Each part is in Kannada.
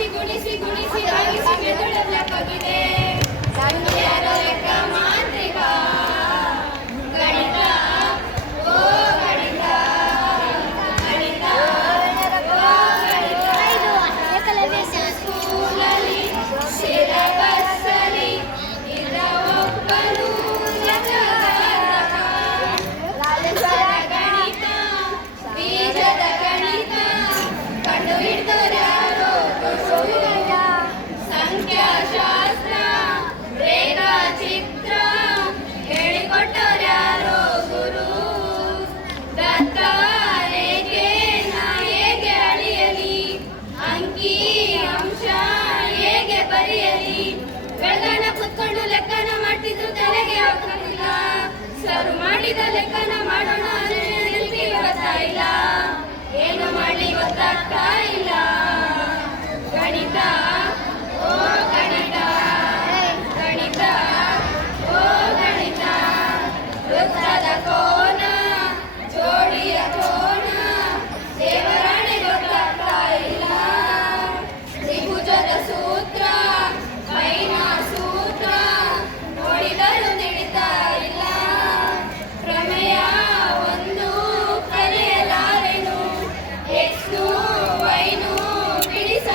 गुणी सी गुणी सी आम्ही सगळे Bye.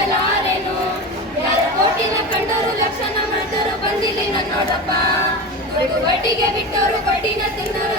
ಮಾಡಲಾರೆನು ಯಾರ ಕೋಟಿನ ಕಂಡರು ಲಕ್ಷಣ ಮಾಡ್ತಾರೋ ಬಂದಿಲ್ಲ ನೋಡಪ್ಪ. ಬಡ್ಡಿಗೆ ಬಿಟ್ಟವರು ಬಡ್ಡಿನ ತಿನ್ನೋರು